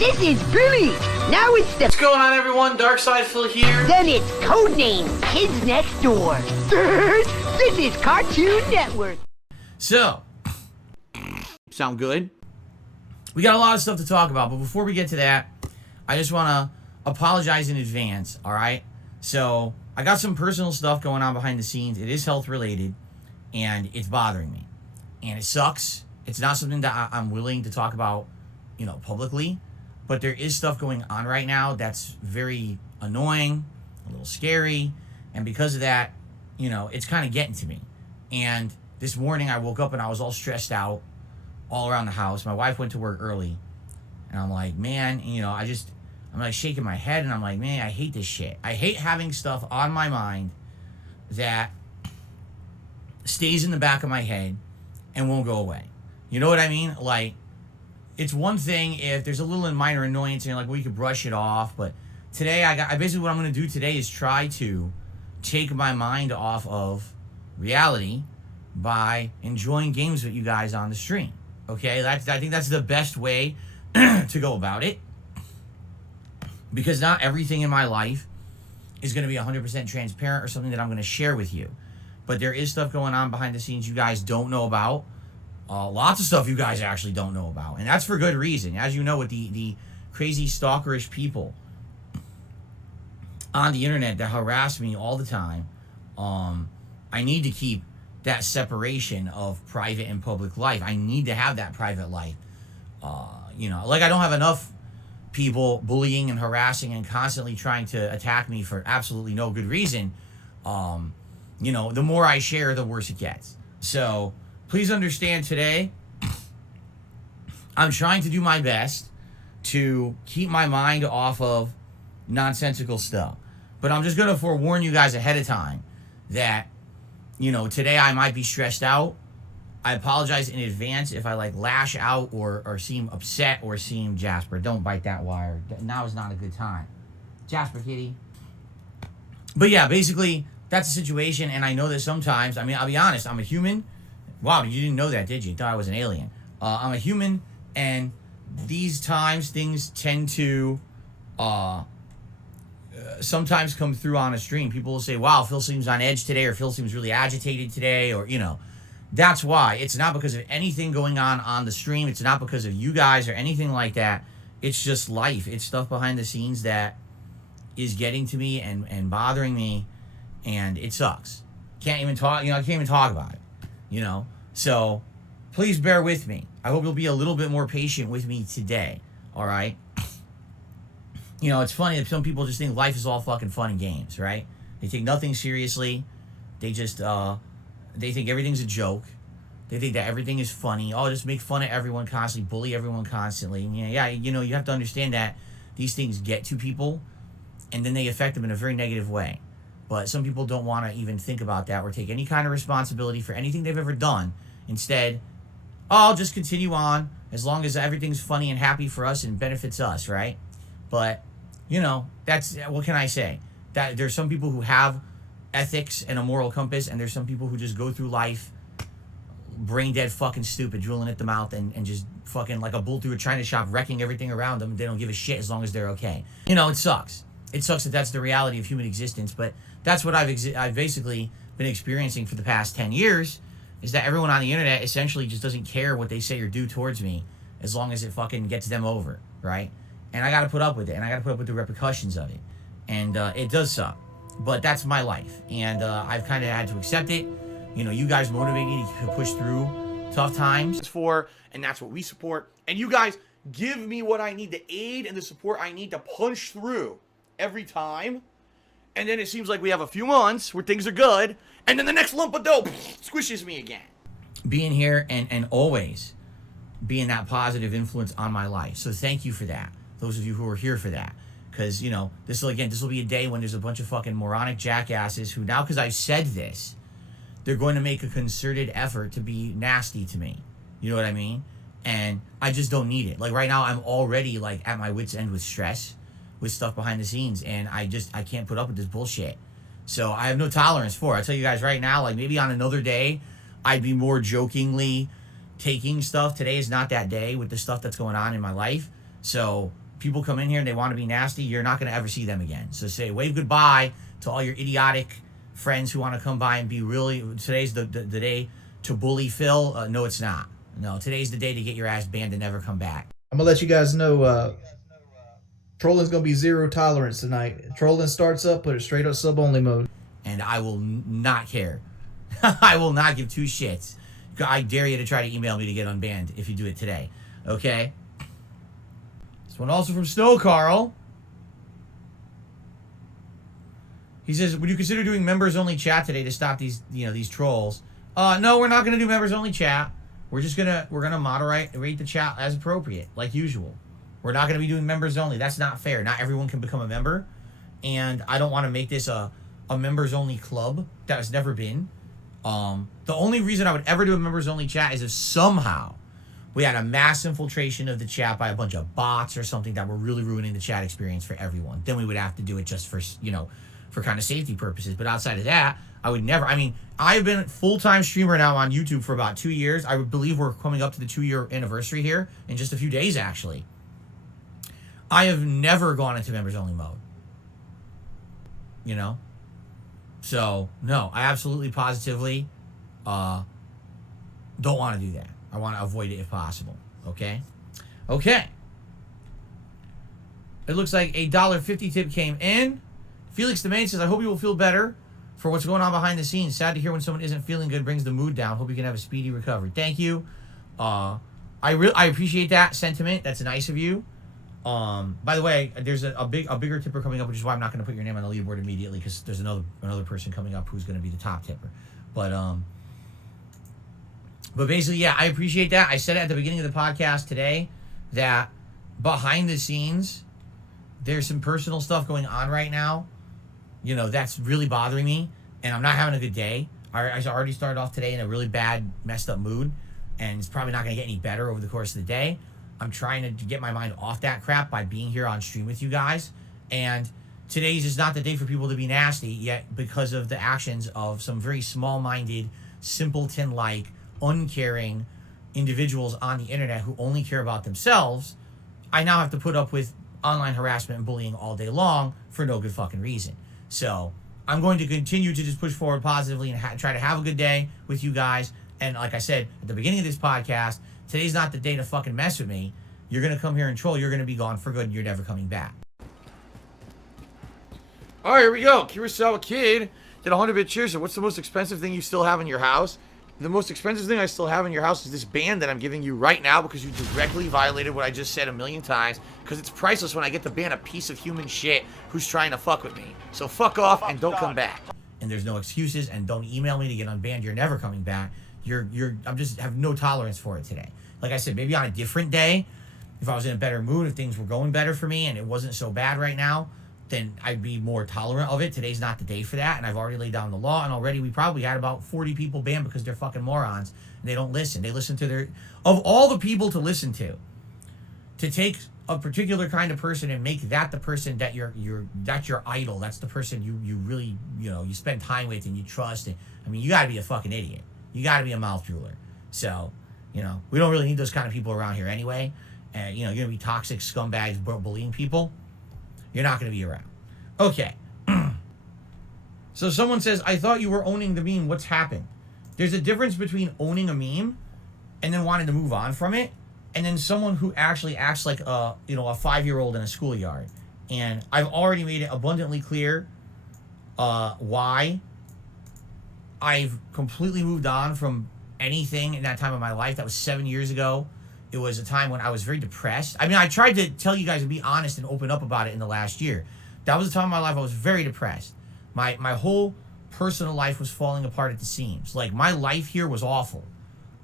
This is Billy. Now it's the... What's going on, everyone? Darkside Phil here. Then it's codename Kids Next Door. This is Cartoon Network. So, sound good? We got a lot of stuff to talk about, but before we get to that, I just want to apologize in advance, all right? So, I got some personal stuff going on behind the scenes. It is health-related, and it's bothering me. And it sucks. It's not something that I'm willing to talk about, publicly. But there is stuff going on right now that's very annoying, a little scary. And because of that, it's kind of getting to me. And this morning I woke up and I was all stressed out all around the house. My wife went to work early. And I'm like, man, I'm like shaking my head and I'm like, man, I hate this shit. I hate having stuff on my mind that stays in the back of my head and won't go away. You know what I mean? Like, it's one thing if there's a little minor annoyance and you're like, well, you could brush it off. But today, I basically what I'm going to do today is try to take my mind off of reality by enjoying games with you guys on the stream. Okay, I think that's the best way to go about it. Because not everything in my life is going to be 100% transparent or something that I'm going to share with you. But there is stuff going on behind the scenes you guys don't know about. Lots of stuff you guys actually don't know about. And that's for good reason. As you know, with the crazy stalkerish people on the internet that harass me all the time, I need to keep that separation of private and public life. I need to have that private life. Like I don't have enough people bullying and harassing and constantly trying to attack me for absolutely no good reason. The more I share, the worse it gets. So please understand today, I'm trying to do my best to keep my mind off of nonsensical stuff. But I'm just going to forewarn you guys ahead of time that, today I might be stressed out. I apologize in advance if I lash out or seem upset or seem Jasper. Don't bite that wire. Now is not a good time. Jasper, kitty. But yeah, basically, that's the situation. And I know that sometimes, I'll be honest, I'm a human. Wow, you didn't know that, did you? You thought I was an alien. I'm a human, and these times things tend to sometimes come through on a stream. People will say, wow, Phil seems on edge today, or Phil seems really agitated today, or, That's why. It's not because of anything going on the stream. It's not because of you guys or anything like that. It's just life. It's stuff behind the scenes that is getting to me and bothering me, and it sucks. Can't even talk, I can't even talk about it. So please bear with me. I hope you'll be a little bit more patient with me today. All right. It's funny that some people just think life is all fucking fun and games, right? They take nothing seriously. They just, they think everything's a joke. They think that everything is funny. Oh, just make fun of everyone constantly, bully everyone constantly. You have to understand that these things get to people and then they affect them in a very negative way. But some people don't want to even think about that or take any kind of responsibility for anything they've ever done. Instead, I'll just continue on as long as everything's funny and happy for us and benefits us, right? But, that's, what can I say? That there's some people who have ethics and a moral compass, and there's some people who just go through life brain dead fucking stupid, drooling at the mouth and just fucking like a bull through a china shop, wrecking everything around them. They don't give a shit as long as they're okay. It sucks. It sucks that that's the reality of human existence, but that's what I've basically been experiencing for the past 10 years, is that everyone on the internet essentially just doesn't care what they say or do towards me as long as it fucking gets them over, right? And I got to put up with it, and I got to put up with the repercussions of it. And it does suck, but that's my life, and I've kind of had to accept it. You guys motivate me to push through tough times. And that's what we support. And you guys give me what I need, the aid and the support I need to punch through every time. And then it seems like we have a few months where things are good, and then the next lump of dope squishes me again. Being here and always being that positive influence on my life. So thank you for that. Those of you who are here for that. Because, this will be a day when there's a bunch of fucking moronic jackasses who now, because I've said this, they're going to make a concerted effort to be nasty to me. You know what I mean? And I just don't need it. Like right now, I'm already at my wit's end with stress, with stuff behind the scenes, and I can't put up with this bullshit. So I have no tolerance for it. I tell you guys right now, maybe on another day, I'd be more jokingly taking stuff. Today is not that day with the stuff that's going on in my life. So people come in here and they want to be nasty, you're not going to ever see them again. So say wave goodbye to all your idiotic friends who want to come by and be really, today's the day to bully Phil. No, it's not. No, today's the day to get your ass banned and never come back. I'm going to let you guys know trolling's going to be zero tolerance tonight. Trolling starts up, put it straight up sub-only mode. And I will not care. I will not give two shits. I dare you to try to email me to get unbanned if you do it today. Okay? This one also from Snow Carl. He says, would you consider doing members only chat today to stop these, these trolls? No, we're not going to do members only chat. We're gonna moderate rate the chat as appropriate, like usual. We're not gonna be doing members only. That's not fair. Not everyone can become a member, and I don't want to make this a members only club that has never been. The only reason I would ever do a members only chat is if somehow we had a mass infiltration of the chat by a bunch of bots or something that were really ruining the chat experience for everyone. Then we would have to do it just for for kind of safety purposes. But outside of that, I would never. I mean, I've been a full-time streamer now on YouTube for about 2 years. I would believe we're coming up to the 2-year anniversary here in just a few days, actually. I have never gone into members-only mode. So, no, I absolutely, positively don't want to do that. I want to avoid it if possible. Okay? Okay. It looks like a $1.50 tip came in. Felix the Main says, I hope you will feel better for what's going on behind the scenes. Sad to hear when someone isn't feeling good, brings the mood down. Hope you can have a speedy recovery. Thank you. I appreciate that sentiment. That's nice of you. By the way, there's a bigger tipper coming up, which is why I'm not going to put your name on the leaderboard immediately, because there's another person coming up who's going to be the top tipper. But basically, yeah, I appreciate that. I said it at the beginning of the podcast today that behind the scenes, there's some personal stuff going on right now. That's really bothering me, and I'm not having a good day. I already started off today in a really bad, messed up mood, and it's probably not going to get any better over the course of the day. I'm trying to get my mind off that crap by being here on stream with you guys, and today's just not the day for people to be nasty, yet because of the actions of some very small-minded, simpleton-like, uncaring individuals on the internet who only care about themselves, I now have to put up with online harassment and bullying all day long for no good fucking reason. So I'm going to continue to just push forward positively and try to have a good day with you guys. And like I said at the beginning of this podcast, today's not the day to fucking mess with me. You're going to come here and troll. You're going to be gone for good, and you're never coming back. All right, here we go. Kurosawa Kid did 100-bit cheers. So what's the most expensive thing you still have in your house? The most expensive thing I still have in your house is this ban that I'm giving you right now because you directly violated what I just said a million times, because it's priceless when I get to ban a piece of human shit who's trying to fuck with me. So fuck off and don't come back. And there's no excuses, and don't email me to get unbanned. You're never coming back. I'm just have no tolerance for it today. Like I said, maybe on a different day, if I was in a better mood, if things were going better for me and it wasn't so bad right now, then I'd be more tolerant of it. Today's not the day for that, and I've already laid down the law, and already we probably had about 40 people banned because they're fucking morons, and they don't listen. They listen to of all the people to listen to take a particular kind of person and make that the person that that's your idol. That's the person you really, you spend time with and you trust. And, I mean, you gotta be a fucking idiot. You gotta be a mouth drooler. So, we don't really need those kind of people around here anyway. And, you're gonna be toxic scumbags bullying people. You're not going to be around. Okay. So someone says, I thought you were owning the meme. What's happened? There's a difference between owning a meme and then wanting to move on from it, and then someone who actually acts like a 5-year-old in a schoolyard. And I've already made it abundantly clear why I've completely moved on from anything in that time of my life. That was 7 years ago. It was a time when I was very depressed. I mean, I tried to tell you guys and be honest and open up about it in the last year. That was a time of my life I was very depressed. My whole personal life was falling apart at the seams. Like, my life here was awful.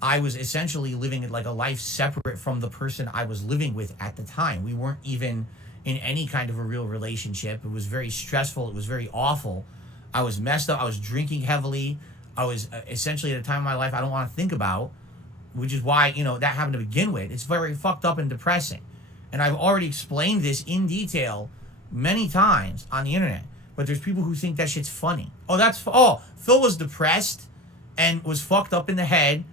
I was essentially living like a life separate from the person I was living with at the time. We weren't even in any kind of a real relationship. It was very stressful. It was very awful. I was messed up. I was drinking heavily. I was essentially at a time of my life I don't want to think about, which is why, that happened to begin with. It's very fucked up and depressing. And I've already explained this in detail many times on the internet. But there's people who think that shit's funny. Phil was depressed and was fucked up in the head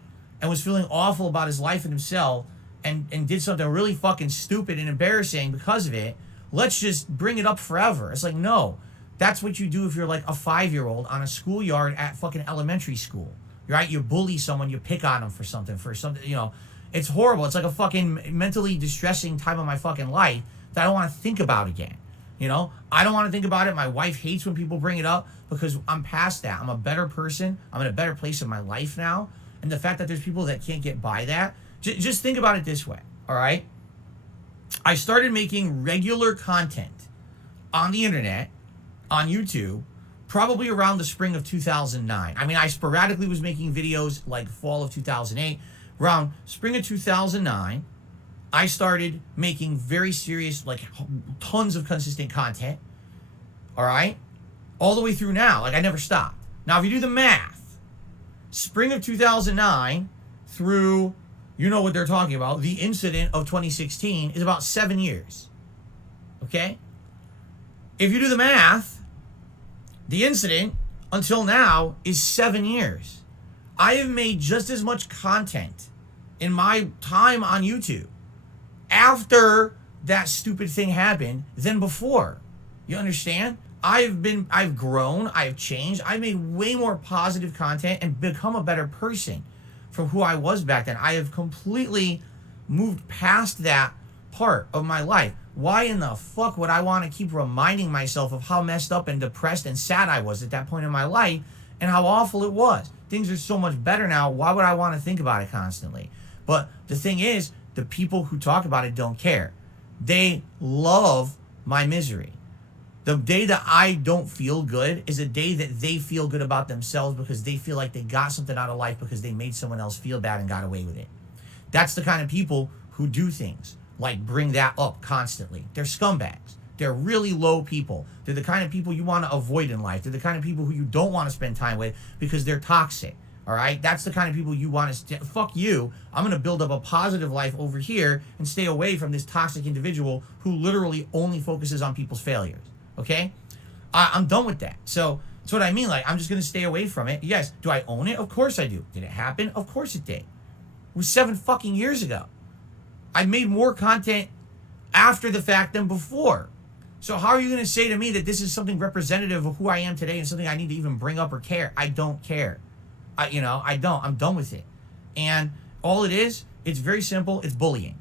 and was feeling awful about his life and himself. and did something really fucking stupid and embarrassing because of it, let's just bring it up forever. It's like, no. That's what you do if you're like a 5-year-old on a schoolyard at fucking elementary school. Right? You bully someone, you pick on them for something, you know. It's horrible. It's like a fucking mentally distressing time of my fucking life that I don't want to think about again. You know? I don't want to think about it. My wife hates when people bring it up because I'm past that. I'm a better person. I'm in a better place in my life now. And the fact that there's people that can't get by that, just think about it this way, all right? I started making regular content on the internet, on YouTube, probably around the spring of 2009. I mean, I sporadically was making videos like fall of 2008. Around spring of 2009, I started making very serious, like tons of consistent content, all right? All the way through now, like I never stopped. Now, if you do the math, spring of 2009 through, you know what they're talking about, the incident of 2016 is about 7 years, okay? If you do the math, the incident until now is 7 years. I have made just as much content in my time on YouTube after that stupid thing happened than before. You understand? I've grown, I've changed, I've made way more positive content and become a better person from who I was back then. I have completely moved past that part of my life. Why in the fuck would I want to keep reminding myself of how messed up and depressed and sad I was at that point in my life and how awful it was? Things are so much better now. Why would I want to think about it constantly? But the thing is, the people who talk about it don't care. They love my misery. The day that I don't feel good is a day that they feel good about themselves because they feel like they got something out of life because they made someone else feel bad and got away with it. That's the kind of people who do things like bring that up constantly. They're scumbags. They're really low people. They're the kind of people you want to avoid in life. They're the kind of people who you don't want to spend time with because they're toxic. All right? That's the kind of people you want to... Fuck you. I'm going to build up a positive life over here and stay away from this toxic individual who literally only focuses on people's failures. Okay? I'm done with that. So that's what I mean. Like, I'm just going to stay away from it. Yes. Do I own it? Of course I do. Did it happen? Of course it did. It was 7 fucking years ago. I made more content after the fact than before. So how are you going to say to me that this is something representative of who I am today and something I need to even bring up or care? I don't care. I don't. I'm done with it. And all it is, it's very simple. It's bullying.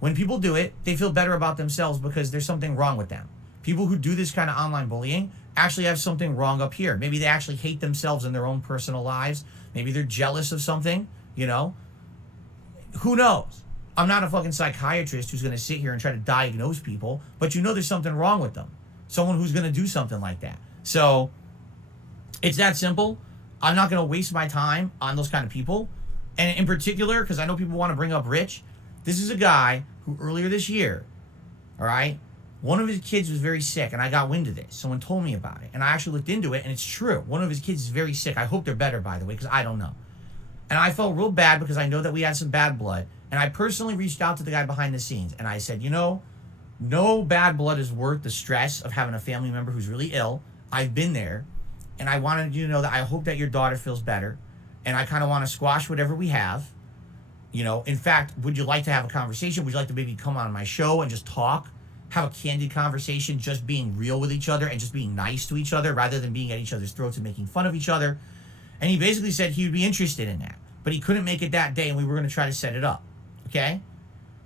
When people do it, they feel better about themselves because there's something wrong with them. People who do this kind of online bullying actually have something wrong up here. Maybe they actually hate themselves in their own personal lives. Maybe they're jealous of something, you know? Who knows? I'm not a fucking psychiatrist who's going to sit here and try to diagnose people, but you know there's something wrong with them. Someone who's going to do something like that. So it's that simple. I'm not going to waste my time on those kind of people. And in particular, because I know people want to bring up Rich, this is a guy who earlier this year, all right, one of his kids was very sick, and I got wind of this. Someone told me about it, and I actually looked into it, and it's true. One of his kids is very sick. I hope they're better, by the way, because I don't know. And I felt real bad because I know that we had some bad blood. And I personally reached out to the guy behind the scenes. And I said, you know, no bad blood is worth the stress of having a family member who's really ill. I've been there. And I wanted you to know that I hope that your daughter feels better. And I kind of want to squash whatever we have. You know, in fact, would you like to have a conversation? Would you like to maybe come on my show and just talk? Have a candid conversation, just being real with each other and just being nice to each other rather than being at each other's throats and making fun of each other. And he basically said he would be interested in that. But he couldn't make it that day, and we were going to try to set it up. Okay?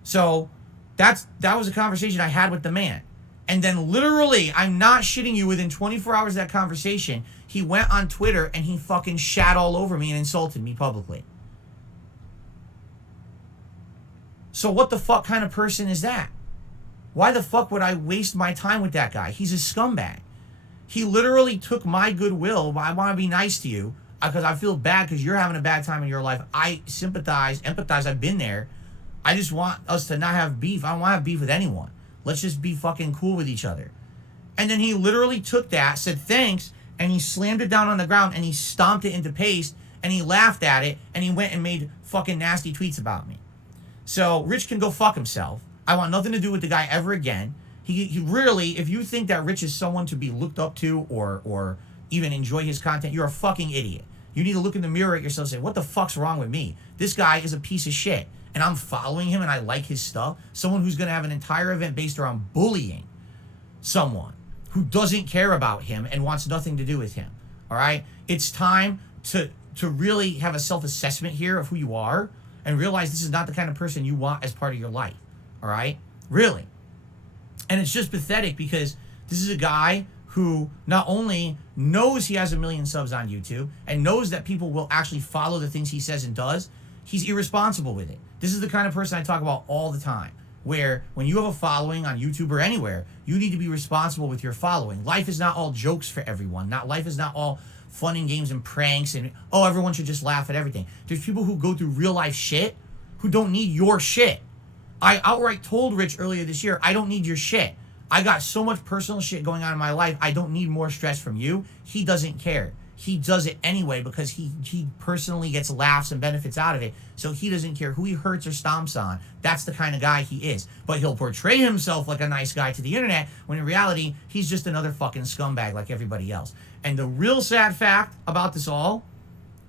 So that was a conversation I had with the man. And then literally, I'm not shitting you, within 24 hours of that conversation, he went on Twitter and he fucking shat all over me and insulted me publicly. So what the fuck kind of person is that? Why the fuck would I waste my time with that guy? He's a scumbag. He literally took my goodwill. I want to be nice to you because I feel bad because you're having a bad time in your life. I sympathize, empathize. I've been there. I just want us to not have beef. I don't want to have beef with anyone. Let's just be fucking cool with each other. And then he literally took that, said thanks, and he slammed it down on the ground and he stomped it into paste and he laughed at it and he went and made fucking nasty tweets about me. So Rich can go fuck himself. I want nothing to do with the guy ever again. He really, if you think that Rich is someone to be looked up to or even enjoy his content, you're a fucking idiot. You need to look in the mirror at yourself and say, what the fuck's wrong with me? This guy is a piece of shit. and I'm following him and I like his stuff, someone who's going to have an entire event based around bullying someone who doesn't care about him and wants nothing to do with him, all right? It's time to really have a self-assessment here of who you are and realize this is not the kind of person you want as part of your life, all right? Really. And it's just pathetic because this is a guy who not only knows he has 1 million subs on YouTube and knows that people will actually follow the things he says and does, he's irresponsible with it. This is the kind of person I talk about all the time, where when you have a following on YouTube or anywhere, you need to be responsible with your following. Life is not all jokes for everyone. Life is not all fun and games and pranks and, oh, everyone should just laugh at everything. There's people who go through real life shit who don't need your shit. I outright told Rich earlier this year, I don't need your shit. I got so much personal shit going on in my life. I don't need more stress from you. He doesn't care. He does it anyway because he personally gets laughs and benefits out of it. So he doesn't care who he hurts or stomps on. That's the kind of guy he is. But he'll portray himself like a nice guy to the internet when in reality, he's just another fucking scumbag like everybody else. And the real sad fact about this all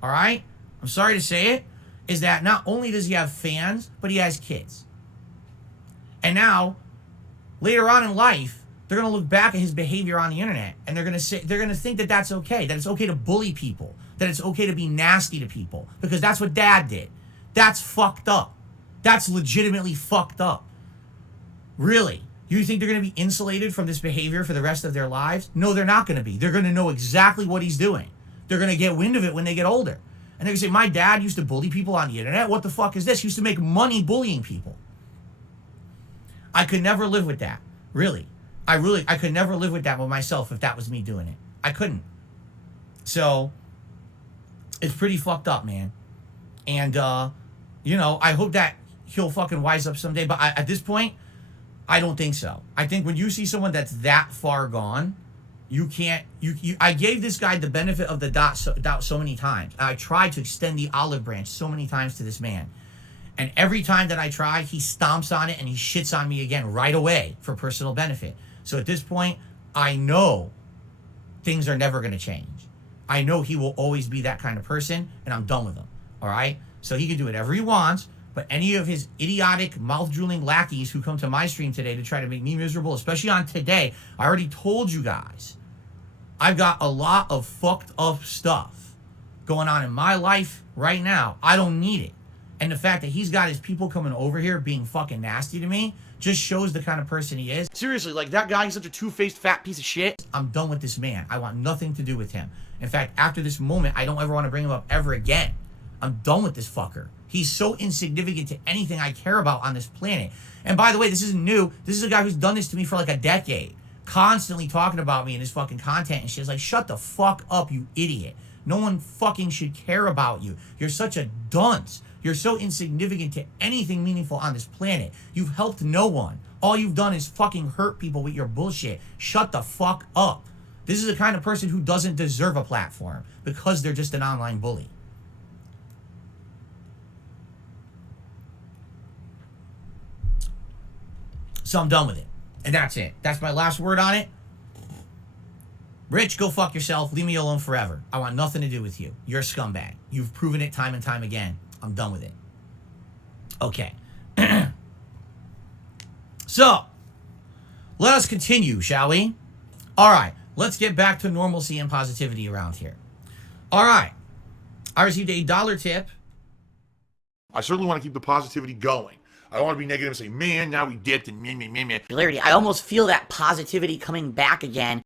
right, I'm sorry to say it, is that not only does he have fans, but he has kids. And now, later on in life, they're going to look back at his behavior on the internet and they're going to think that that's okay, that it's okay to bully people, that it's okay to be nasty to people because that's what dad did. That's fucked up. That's legitimately fucked up. Really? You think they're going to be insulated from this behavior for the rest of their lives? No, they're not going to be. They're going to know exactly what he's doing. They're going to get wind of it when they get older. And they're going to say, my dad used to bully people on the internet. What the fuck is this? He used to make money bullying people. I could never live with that. Really. I could never live with that with myself if that was me doing it. I couldn't. So, it's pretty fucked up, man. And, I hope that he'll fucking wise up someday. But at this point, I don't think so. I think when you see someone that's that far gone, you can't, I gave this guy the benefit of the doubt so many times. I tried to extend the olive branch so many times to this man. And every time that I try, he stomps on it and he shits on me again right away for personal benefit. So at this point, I know things are never going to change. I know he will always be that kind of person, and I'm done with him. All right? So he can do whatever he wants, but any of his idiotic, mouth-drooling lackeys who come to my stream today to try to make me miserable, especially on today, I already told you guys, I've got a lot of fucked up stuff going on in my life right now. I don't need it. And the fact that he's got his people coming over here being fucking nasty to me just shows the kind of person he is. Seriously, like that guy, he's such a two-faced fat piece of shit. I'm done with this man. I want nothing to do with him. In fact, after this moment, I don't ever want to bring him up ever again. I'm done with this fucker. He's so insignificant to anything I care about on this planet. And by the way, this isn't new. This is a guy who's done this to me for like a decade. Constantly talking about me in his fucking content and shit. It's like, shut the fuck up, you idiot. No one fucking should care about you. You're such a dunce. You're so insignificant to anything meaningful on this planet. You've helped no one. All you've done is fucking hurt people with your bullshit. Shut the fuck up. This is the kind of person who doesn't deserve a platform because they're just an online bully. So I'm done with it. And that's it. That's my last word on it. Rich, go fuck yourself. Leave me alone forever. I want nothing to do with you. You're a scumbag. You've proven it time and time again. I'm done with it. Okay. So, let us continue, shall we? All right. Let's get back to normalcy and positivity around here. All right. I received a $1 tip. I certainly want to keep the positivity going. I don't want to be negative and say, man, now we dipped and meh. Clarity, I almost feel that positivity coming back again